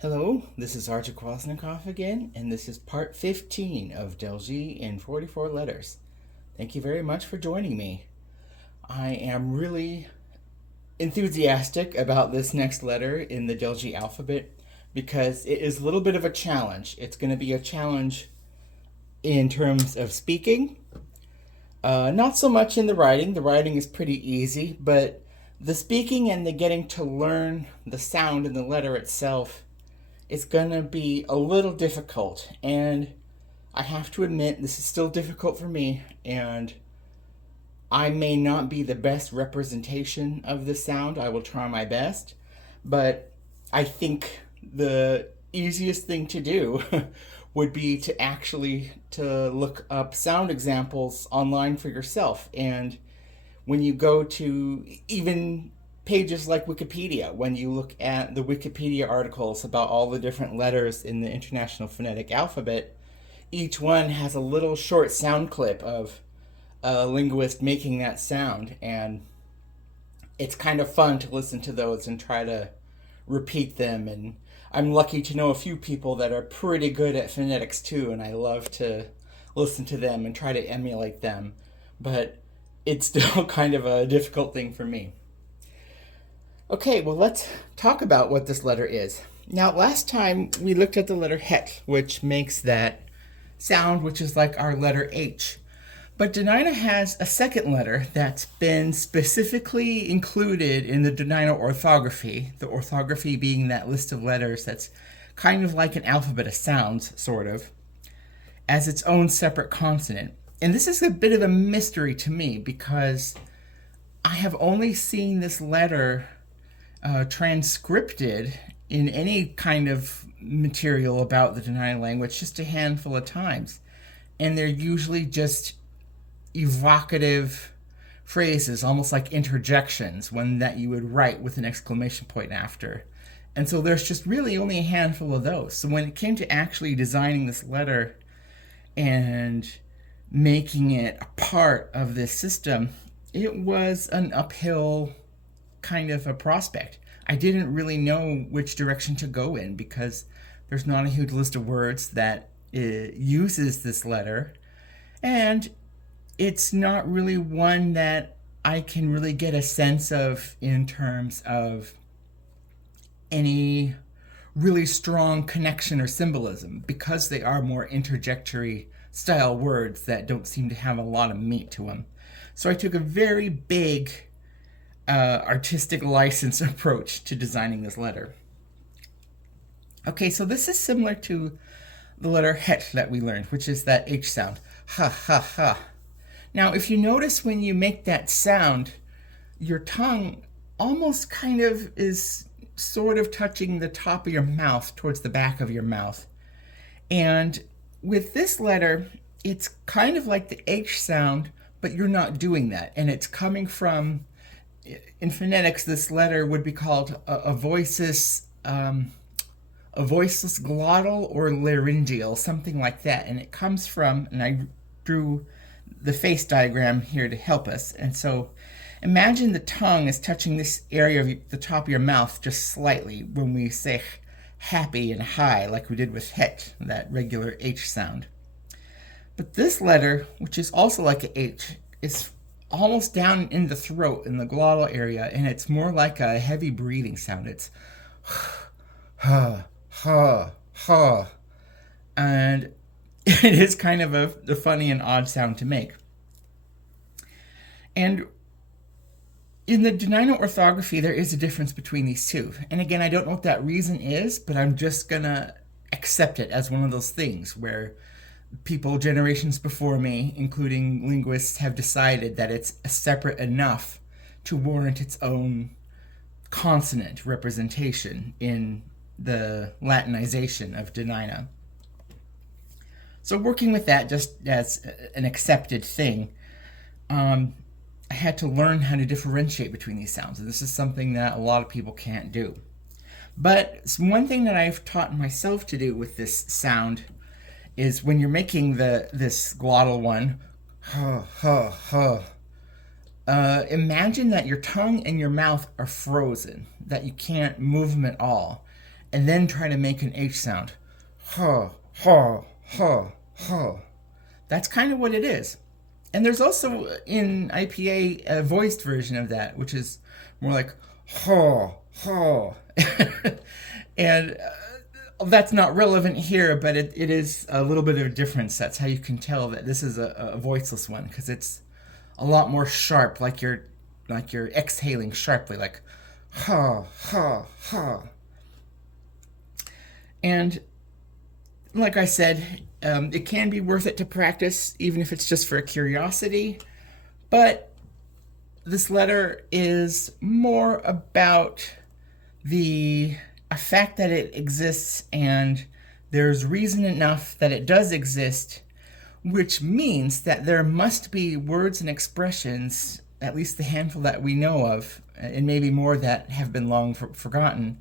Hello, this is Archie Kwasnikoff again, and this is part 15 of Delzhi in 44 letters. Thank you very much for joining me. I am really enthusiastic about this next letter in the Delzhi alphabet because it is a little bit of a challenge. It's going to be a challenge in terms of speaking, not so much in the writing. The writing is pretty easy, but the speaking and the getting to learn the sound in the letter itself is going to be a little difficult. And I have to admit, this is still difficult for me, and I may not be the best representation of the sound. I will try my best, but I think the easiest thing to do would be to actually to look up sound examples online for yourself. And when you go to even pages like Wikipedia, when you look at the Wikipedia articles about all the different letters in the International Phonetic Alphabet, each one has a little short sound clip of a linguist making that sound, and it's kind of fun to listen to those and try to repeat them. And I'm lucky to know a few people that are pretty good at phonetics too, and I love to listen to them and try to emulate them. But it's still kind of a difficult thing for me. Okay, well, let's talk about what this letter is. Now, last time we looked at the letter het, which makes that sound, which is like our letter H. But Dena'ina has a second letter that's been specifically included in the Dena'ina orthography, the orthography being that list of letters that's kind of like an alphabet of sounds, sort of, as its own separate consonant. And this is a bit of a mystery to me because I have only seen this letter transcripted in any kind of material about the Dena'ina language just a handful of times. And they're usually just evocative phrases, almost like interjections, one that you would write with an exclamation point after. And so there's just really only a handful of those. So when it came to actually designing this letter and making it a part of this system, it was an uphill kind of a prospect. I didn't really know which direction to go in because there's not a huge list of words that uses this letter, and it's not really one that I can really get a sense of in terms of any really strong connection or symbolism, because they are more interjectory style words that don't seem to have a lot of meat to them. So I took a very big artistic license approach to designing this letter. Okay, so this is similar to the letter het that we learned, which is that H sound. Ha, ha, ha. Now, if you notice when you make that sound, your tongue almost kind of is sort of touching the top of your mouth towards the back of your mouth. And with this letter, it's kind of like the H sound, but you're not doing that. And it's coming from, in phonetics, this letter would be called a voiceless glottal or laryngeal, something like that. And it comes from, and I drew the face diagram here to help us. And so imagine the tongue is touching this area of the top of your mouth just slightly when we say happy and high, like we did with het, that regular H sound. But this letter, which is also like an H, is almost down in the throat, in the glottal area, and it's more like a heavy breathing sound. It's ha, ha, ha. And it is kind of a funny and odd sound to make. And in the Dena'ina orthography, there is a difference between these two. And again, I don't know what that reason is, but I'm just going to accept it as one of those things where people generations before me, including linguists, have decided that it's separate enough to warrant its own consonant representation in the Latinization of Dena'ina. So working with that just as an accepted thing, I had to learn how to differentiate between these sounds. And this is something that a lot of people can't do. But one thing that I've taught myself to do with this sound is when you're making this glottal one, ha, ha, ha, imagine that your tongue and your mouth are frozen, that you can't move them at all. and then try to make an H sound. Ha, ha, ha, ha. That's kind of what it is. And there's also in IPA a voiced version of that, which is more like ha, ha. And that's not relevant here, but it is a little bit of a difference. That's how you can tell that this is a voiceless one, because it's a lot more sharp, like you're exhaling sharply, like ha, ha, ha. And like I said, it can be worth it to practice, even if it's just for a curiosity. But this letter is more about the fact that it exists, and there's reason enough that it does exist, which means that there must be words and expressions, at least the handful that we know of, and maybe more that have been long forgotten,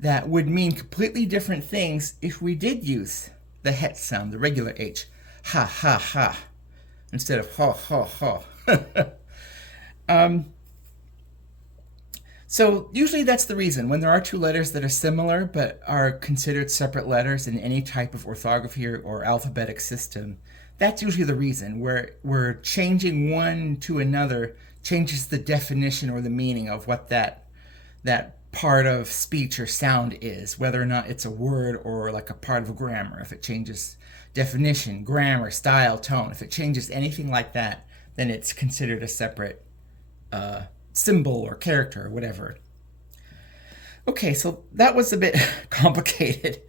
that would mean completely different things if we did use the het sound, the regular H, ha, ha, ha, instead of ha, ha, ha. So usually that's the reason. When there are two letters that are similar but are considered separate letters in any type of orthography or alphabetic system, that's usually the reason. Where changing one to another changes the definition or the meaning of what that part of speech or sound is, whether or not it's a word or like a part of a grammar. If it changes definition, grammar, style, tone, if it changes anything like that, then it's considered a separate symbol or character or whatever. Okay, so that was a bit complicated.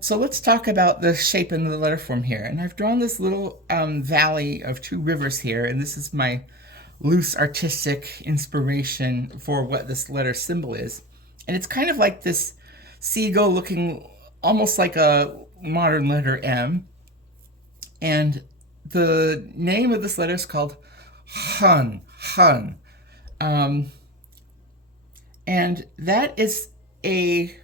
So let's talk about the shape and the letter form here. And I've drawn this little valley of two rivers here, and this is my loose artistic inspiration for what this letter symbol is. And it's kind of like this seagull looking almost like a modern letter M. And the name of this letter is called Hun. And that is a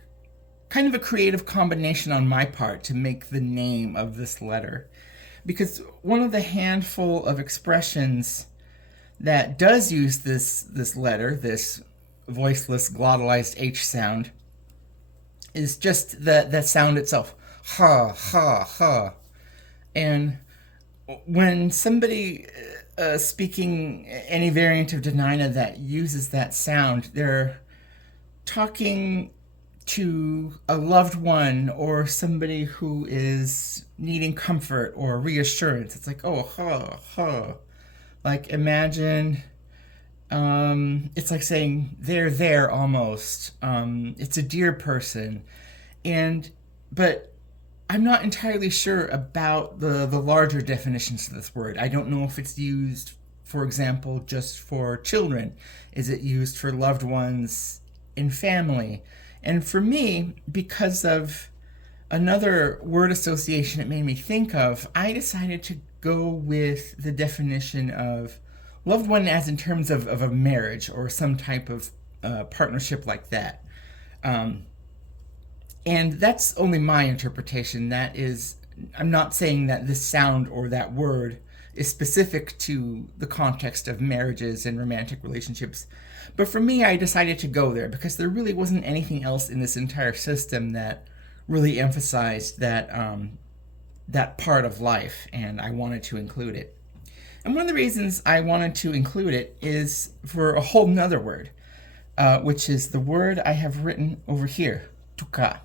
kind of a creative combination on my part to make the name of this letter. Because one of the handful of expressions that does use this letter, this voiceless glottalized H sound, is just that sound itself. Ha, ha, ha. And when somebody speaking any variant of Dena'ina that uses that sound, they're talking to a loved one or somebody who is needing comfort or reassurance. It's like, oh, ha, ha. Like, imagine, it's like saying they're there almost. It's a dear person. But I'm not entirely sure about the larger definitions of this word. I don't know if it's used, for example, just for children. Is it used for loved ones in family? And for me, because of another word association it made me think of, I decided to go with the definition of loved one as in terms of a marriage or some type of partnership like that. And that's only my interpretation. That is, I'm not saying that this sound or that word is specific to the context of marriages and romantic relationships. But for me, I decided to go there because there really wasn't anything else in this entire system that really emphasized that part of life, and I wanted to include it. And one of the reasons I wanted to include it is for a whole nother word, which is the word I have written over here, tuka.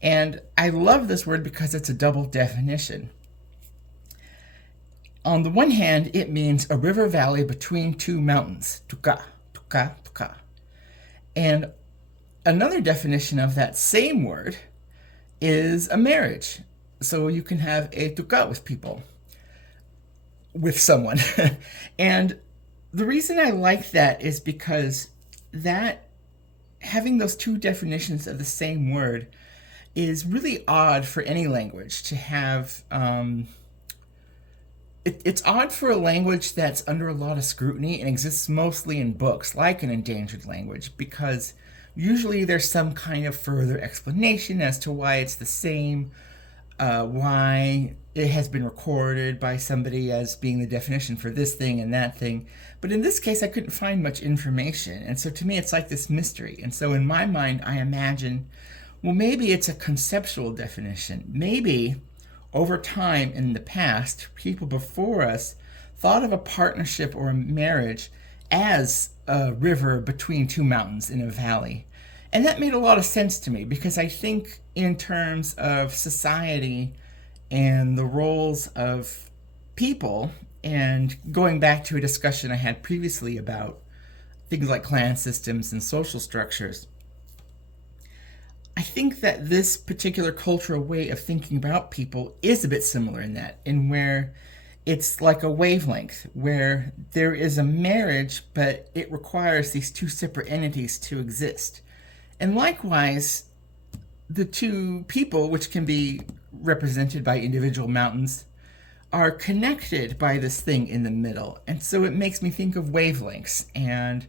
And I love this word because it's a double definition. On the one hand, it means a river valley between two mountains, tuka, tuka, tuka. And another definition of that same word is a marriage. So you can have a tuka with people, with someone. And the reason I like that is because that having those two definitions of the same word is really odd for any language to have. It's odd for a language that's under a lot of scrutiny and exists mostly in books, like an endangered language, because usually there's some kind of further explanation as to why it's the same, why it has been recorded by somebody as being the definition for this thing and that thing. But in this case, I couldn't find much information. And so to me, it's like this mystery. And so in my mind, I imagine Well, maybe it's a conceptual definition. Maybe over time in the past, people before us thought of a partnership or a marriage as a river between two mountains in a valley. And that made a lot of sense to me because I think in terms of society and the roles of people, and going back to a discussion I had previously about things like clan systems and social structures, I think that this particular cultural way of thinking about people is a bit similar in where it's like a wavelength, where there is a marriage, but it requires these two separate entities to exist. And likewise, the two people, which can be represented by individual mountains, are connected by this thing in the middle. And so it makes me think of wavelengths and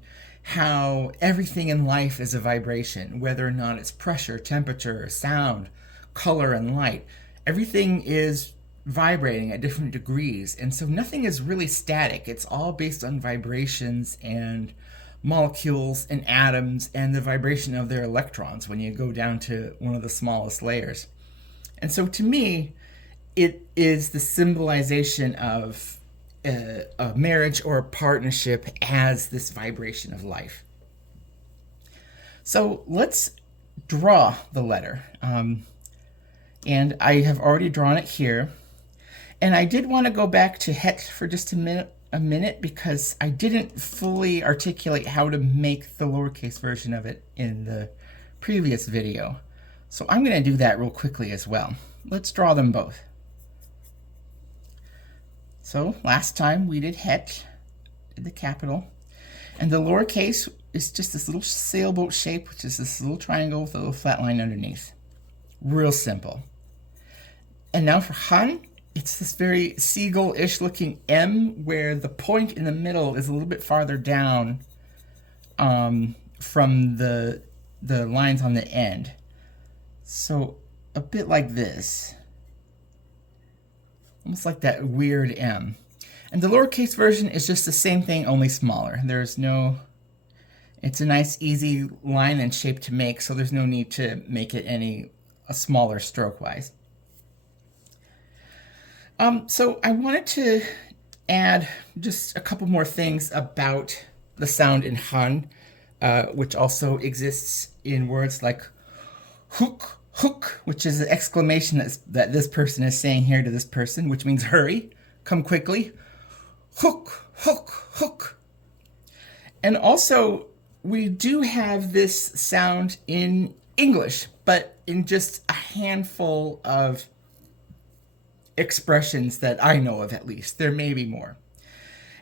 how everything in life is a vibration, whether or not it's pressure, temperature, sound, color, and light. Everything is vibrating at different degrees, and so nothing is really static. It's all based on vibrations and molecules and atoms and the vibration of their electrons when you go down to one of the smallest layers. And so to me, it is the symbolization of a marriage or a partnership as this vibration of life. So let's draw the letter. And I have already drawn it here. And I did want to go back to het for just a minute because I didn't fully articulate how to make the lowercase version of it in the previous video. So I'm going to do that real quickly as well. Let's draw them both. So last time we did het, did the capital, and the lowercase is just this little sailboat shape, which is this little triangle with a little flat line underneath. Real simple. And now for han, it's this very seagull-ish looking M, where the point in the middle is a little bit farther down from the lines on the end. So a bit like this. Almost like that weird M. And the lowercase version is just the same thing, only smaller. It's a nice, easy line and shape to make, so there's no need to make it a smaller stroke-wise. So I wanted to add just a couple more things about the sound in han, which also exists in words like hook, hook, which is an exclamation that this person is saying here to this person, which means hurry, come quickly. Hook, hook, hook. And also, we do have this sound in English, but in just a handful of expressions that I know of, at least. There may be more.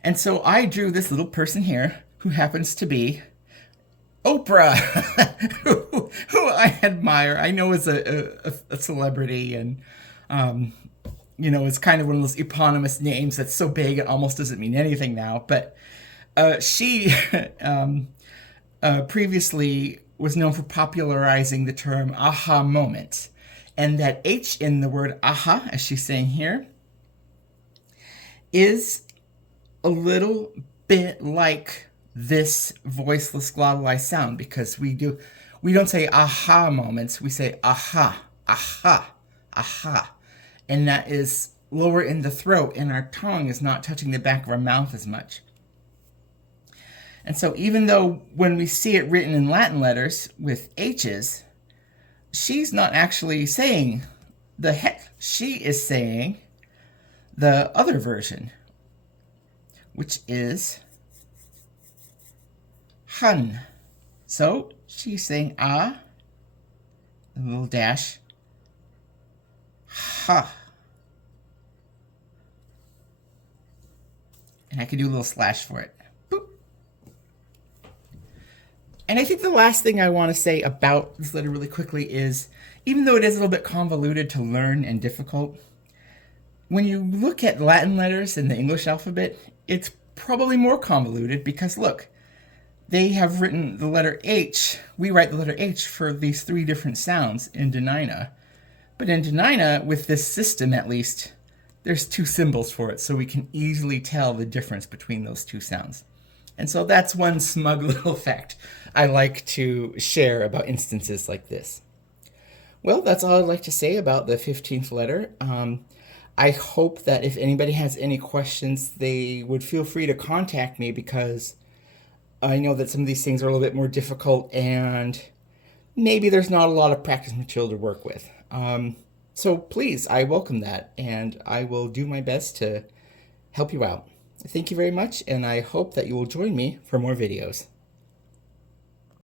And so I drew this little person here who happens to be Oprah, who I admire. I know is a celebrity, and it's kind of one of those eponymous names that's so big it almost doesn't mean anything now. But she previously was known for popularizing the term aha moment, and that H in the word aha, as she's saying here, is a little bit like this voiceless glottalized sound, because we don't say aha moments, we say aha, aha, aha. And that is lower in the throat, and our tongue is not touching the back of our mouth as much. And so even though when we see it written in Latin letters with H's, she's not actually saying the het, she is saying the other version, which is han. So she's saying a little dash, ha. And I could do a little slash for it. Boop. And I think the last thing I want to say about this letter really quickly is, even though it is a little bit convoluted to learn and difficult, when you look at Latin letters in the English alphabet, it's probably more convoluted because, look, they have written the letter H. We write the letter H for these three different sounds in Dena'ina. But in Dena'ina, with this system at least, there's two symbols for it, so we can easily tell the difference between those two sounds. And so that's one smug little fact I like to share about instances like this. Well, that's all I'd like to say about the 15th letter. I hope that if anybody has any questions, they would feel free to contact me because I know that some of these things are a little bit more difficult and maybe there's not a lot of practice material to work with. So please, I welcome that and I will do my best to help you out. Thank you very much, and I hope that you will join me for more videos.